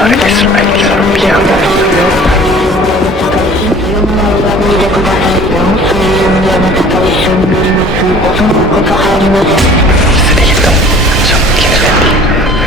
Bunları kestirmek istiyorum biliyorum.